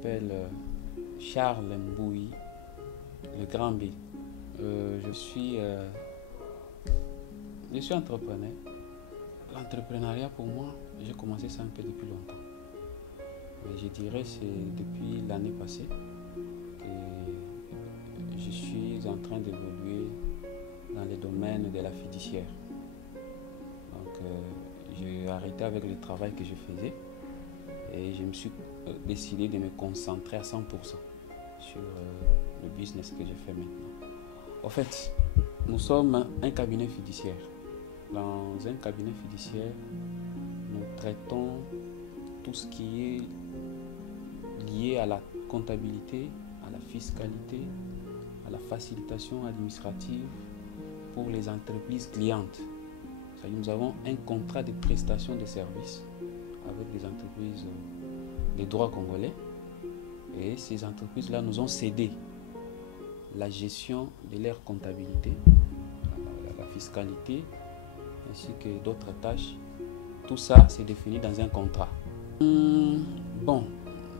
m'appelle Charles Mbouyi, le grand B. Je suis entrepreneur. L'entrepreneuriat pour moi, j'ai commencé ça un peu depuis longtemps. Mais je dirais que c'est depuis l'année passée que je suis en train d'évoluer dans le domaine de la fiduciaire. Donc j'ai arrêté avec le travail que je faisais et je me suis décidé de me concentrer à 100% sur le business que je fais maintenant. En fait, nous sommes un cabinet fiduciaire. Dans un cabinet fiduciaire, nous traitons tout ce qui est lié à la comptabilité, à la fiscalité, à la facilitation administrative pour les entreprises clientes. Nous avons un contrat de prestation de services avec des entreprises de droit congolais et ces entreprises-là nous ont cédé la gestion de leur comptabilité, la fiscalité ainsi que d'autres tâches. Tout ça, c'est défini dans un contrat. Bon,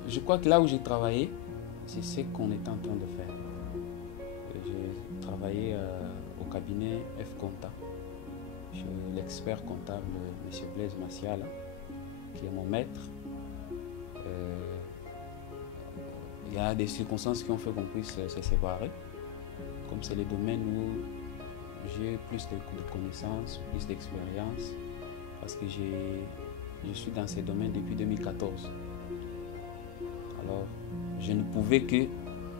je crois que là où j'ai travaillé, c'est ce qu'on est en train de faire. J'ai travaillé au cabinet F Compta, chez l'expert comptable M. Blaise Massiala, qui est mon maître. Il y a des circonstances qui ont fait qu'on puisse se séparer, comme c'est le domaine où j'ai plus de connaissances, plus d'expérience, parce que je suis dans ces domaines depuis 2014. Alors, je ne pouvais que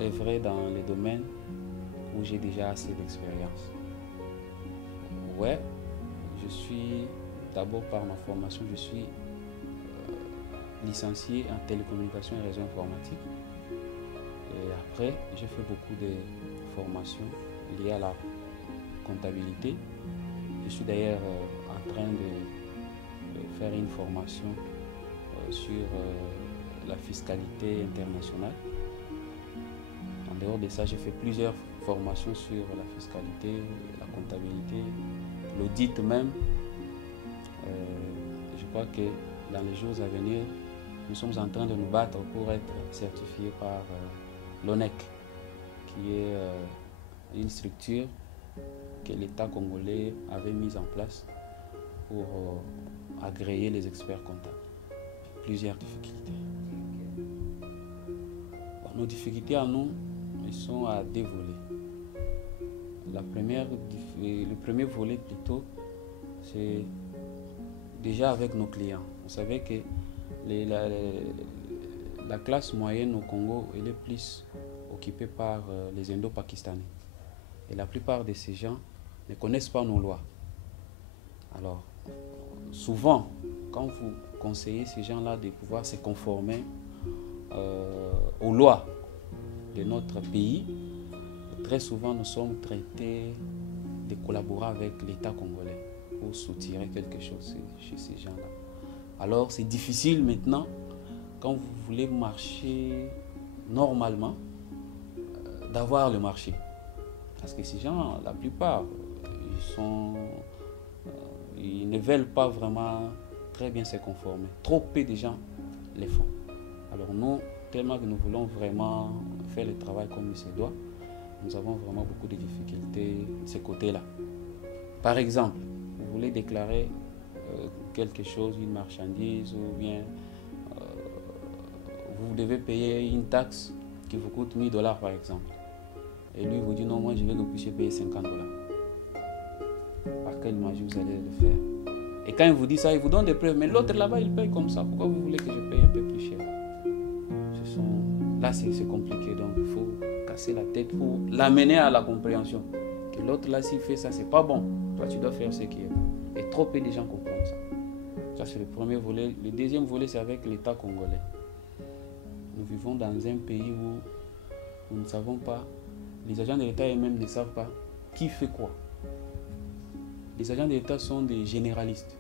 œuvrer dans les domaines où j'ai déjà assez d'expérience. Ouais, je suis d'abord par ma formation, je suis licencié en télécommunication et réseau informatique. Et après, j'ai fait beaucoup de formations liées à la comptabilité. Je suis d'ailleurs en train de faire une formation sur la fiscalité internationale. En dehors de ça, j'ai fait plusieurs formations sur la fiscalité, la comptabilité, l'audit même. Je crois que dans les jours à venir, nous sommes en train de nous battre pour être certifiés par l'ONEC, qui est une structure que l'État congolais avait mise en place pour agréer les experts comptables. Plusieurs difficultés. Bon, nos difficultés à nous, elles sont à deux volets. Le premier volet plutôt, c'est déjà avec nos clients. Vous savez que la classe moyenne au Congo, elle est plus occupée par les Indo-Pakistanais. Et la plupart de ces gens ne connaissent pas nos lois. Alors, souvent, quand vous conseillez ces gens-là de pouvoir se conformer aux lois de notre pays, très souvent nous sommes traités de collaborer avec l'État congolais pour soutirer quelque chose chez ces gens-là. Alors, c'est difficile maintenant, quand vous voulez marcher normalement, d'avoir le marché. Parce que ces gens, la plupart, ils ne veulent pas vraiment très bien se conformer. Trop peu de gens les font. Alors nous, tellement que nous voulons vraiment faire le travail comme il se doit, nous avons vraiment beaucoup de difficultés de ce côté-là. Par exemple, vous voulez déclarer quelque chose, une marchandise, ou bien vous devez payer une taxe qui vous coûte 1000 $ par exemple. Et lui vous dit non, moi je veux que vous puissiez payer 50 $. Par quelle magie vous allez le faire? Et quand il vous dit ça, il vous donne des preuves. Mais l'autre là-bas, il paye comme ça. Pourquoi vous voulez que je paye un peu plus cher? Là, c'est compliqué. Donc, il faut casser la tête pour l'amener à la compréhension. Que l'autre là, s'il fait ça, c'est pas bon. Toi, tu dois faire ce qui est bon. Et trop peu de gens comprennent ça. Ça, c'est le premier volet. Le deuxième volet, c'est avec l'État congolais. Nous vivons dans un pays où nous ne savons pas, les agents de l'État eux-mêmes ne savent pas qui fait quoi. Les agents de l'État sont des généralistes.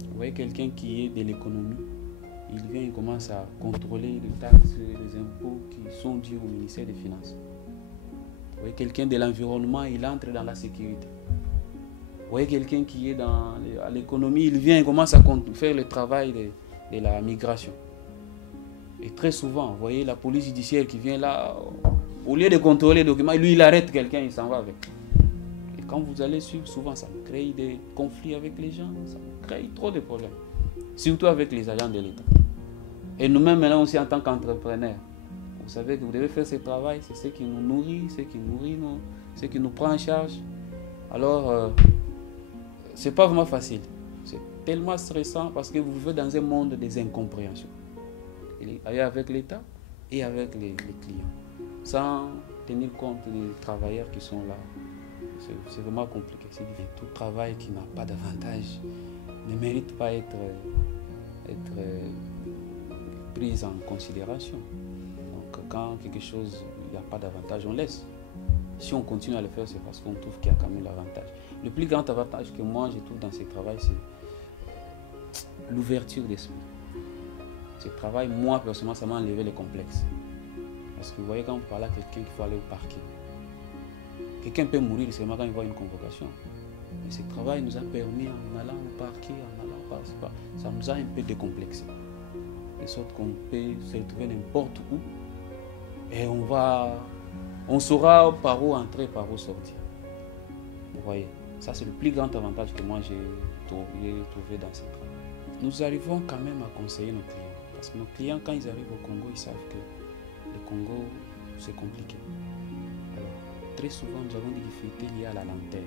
Vous voyez quelqu'un qui est de l'économie, il vient, il commence à contrôler les taxes, les impôts qui sont dus au ministère des Finances. Vous voyez quelqu'un de l'environnement, il entre dans la sécurité. Vous voyez quelqu'un qui est à l'économie, il vient, il commence à faire le travail de la migration. Et très souvent, vous voyez la police judiciaire qui vient là, au lieu de contrôler les documents, lui il arrête quelqu'un, il s'en va avec. Et quand vous allez suivre, souvent ça crée des conflits avec les gens, ça crée trop de problèmes. Surtout avec les agents de l'État. Et nous-mêmes maintenant aussi en tant qu'entrepreneurs, vous savez que vous devez faire ce travail, c'est ce qui nous nourrit, ce qui nous prend en charge. Alors, c'est pas vraiment facile. C'est tellement stressant parce que vous vivez dans un monde des incompréhensions. Et avec l'État et avec les clients. Sans tenir compte des travailleurs qui sont là. C'est vraiment compliqué. C'est difficile. Tout travail qui n'a pas d'avantage ne mérite pas être pris en considération. Donc quand quelque chose, il n'y a pas d'avantage, on laisse. Si on continue à le faire, c'est parce qu'on trouve qu'il y a quand même l'avantage. Le plus grand avantage que moi je trouve dans ce travail, c'est l'ouverture d'esprit. Ce travail, moi personnellement, ça m'a enlevé les complexes. Parce que vous voyez, quand vous parlez à quelqu'un qu'il faut aller au parquet, quelqu'un peut mourir seulement quand il voit une convocation. Mais ce travail nous a permis, en allant au parquet, en allant par ça nous a un peu décomplexé. De sorte qu'on peut se retrouver n'importe où et on saura par où entrer, par où sortir. Vous voyez, ça c'est le plus grand avantage que moi j'ai trouvé dans ce travail. Nous arrivons quand même à conseiller nos clients. Parce que nos clients, quand ils arrivent au Congo, ils savent que le Congo, c'est compliqué. Alors, très souvent, nous avons des difficultés liées à la lenteur.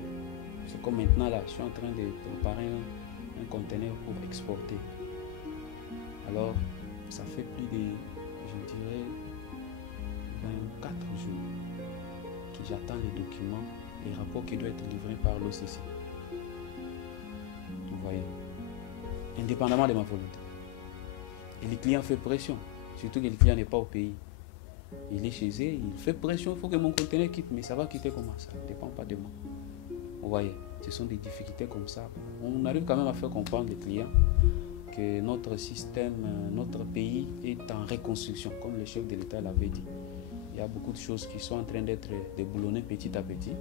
C'est comme maintenant, là, je suis en train de préparer un conteneur pour exporter. Alors, ça fait plus de, je dirais, 24 jours que j'attends les documents, les rapports qui doivent être livrés par l'OCC. Vous voyez, indépendamment de ma volonté. Et le client fait pression, surtout que le client n'est pas au pays. Il est chez eux, il fait pression, il faut que mon conteneur quitte, mais ça va quitter comment? Ça ne dépend pas de moi. Vous voyez, ce sont des difficultés comme ça. On arrive quand même à faire comprendre les clients que notre système, notre pays est en reconstruction, comme le chef de l'État l'avait dit. Il y a beaucoup de choses qui sont en train d'être déboulonnées petit à petit.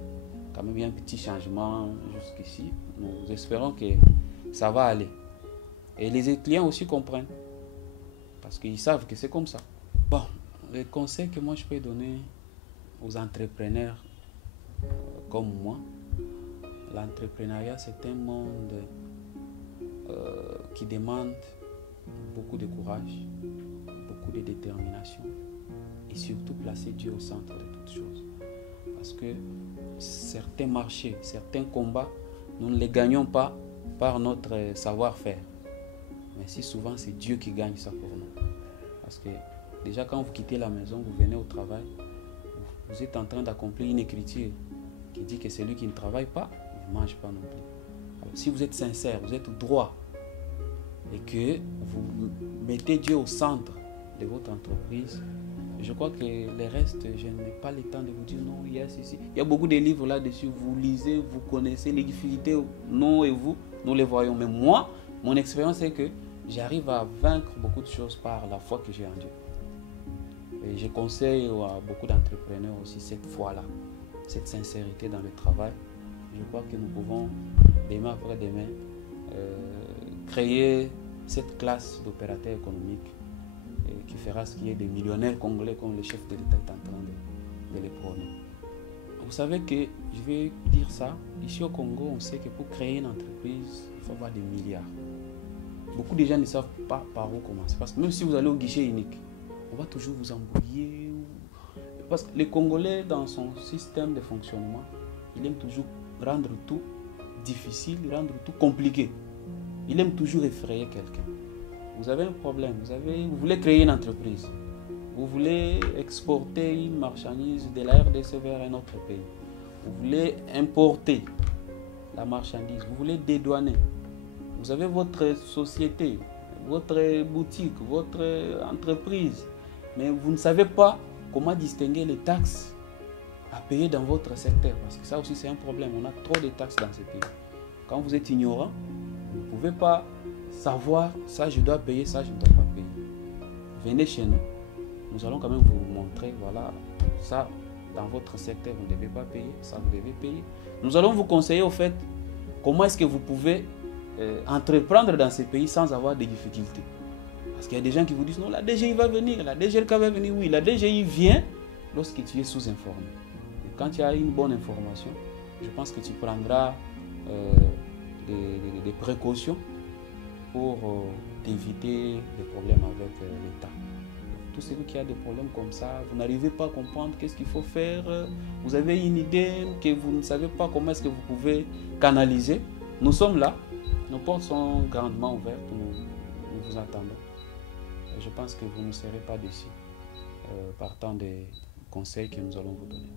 Quand même, il y a un petit changement jusqu'ici. Nous espérons que ça va aller. Et les clients aussi comprennent. Parce qu'ils savent que c'est comme ça. Bon, le conseil que moi je peux donner aux entrepreneurs comme moi, l'entrepreneuriat c'est un monde qui demande beaucoup de courage, beaucoup de détermination et surtout placer Dieu au centre de toutes choses. Parce que certains marchés, certains combats, nous ne les gagnons pas par notre savoir-faire. Mais si souvent c'est Dieu qui gagne ça pour nous. Parce que déjà quand vous quittez la maison, vous venez au travail, vous êtes en train d'accomplir une écriture qui dit que celui qui ne travaille pas, ne mange pas non plus. Alors, si vous êtes sincère, vous êtes droit et que vous mettez Dieu au centre de votre entreprise, je crois que le reste, je n'ai pas le temps de vous dire non, il y a beaucoup de livres là-dessus, vous lisez, vous connaissez les difficultés, non et vous, nous les voyons. Mais moi, mon expérience c'est que j'arrive à vaincre beaucoup de choses par la foi que j'ai en Dieu. Et je conseille à beaucoup d'entrepreneurs aussi cette foi-là, cette sincérité dans le travail. Je crois que nous pouvons, demain après demain, créer cette classe d'opérateurs économiques qui fera ce qu'il y ait des millionnaires congolais comme le chef de l'État est en train de les prôner. Vous savez que, je vais dire ça, ici au Congo, on sait que pour créer une entreprise, il faut avoir des milliards. Beaucoup de gens ne savent pas par où commencer. Parce que même si vous allez au guichet unique, on va toujours vous embrouiller. Parce que les Congolais, dans son système de fonctionnement, il aime toujours rendre tout difficile, rendre tout compliqué. Il aime toujours effrayer quelqu'un. Vous avez un problème, vous voulez créer une entreprise. Vous voulez exporter une marchandise de la RDC vers un autre pays. Vous voulez importer la marchandise. Vous voulez dédouaner. Vous avez votre société, votre boutique, votre entreprise, mais vous ne savez pas comment distinguer les taxes à payer dans votre secteur. Parce que ça aussi c'est un problème, on a trop de taxes dans ce pays. Quand vous êtes ignorant, vous ne pouvez pas savoir ça je dois payer, ça je ne dois pas payer. Venez chez nous, nous allons quand même vous montrer, voilà, ça dans votre secteur vous ne devez pas payer, ça vous devez payer. Nous allons vous conseiller au fait comment est-ce que vous pouvez entreprendre dans ces pays sans avoir de difficultés. Parce qu'il y a des gens qui vous disent, non, la DGI va venir, la DGLK va venir. Oui, la DGI vient lorsque tu es sous-informé. Et quand tu as une bonne information, je pense que tu prendras des précautions pour t'éviter des problèmes avec l'État. Tout celui qui a des problèmes comme ça, vous n'arrivez pas à comprendre qu'est-ce qu'il faut faire, vous avez une idée que vous ne savez pas comment est-ce que vous pouvez canaliser, nous sommes là, nos portes sont grandement ouvertes, nous vous attendons. Et je pense que vous ne serez pas déçus partant des conseils que nous allons vous donner.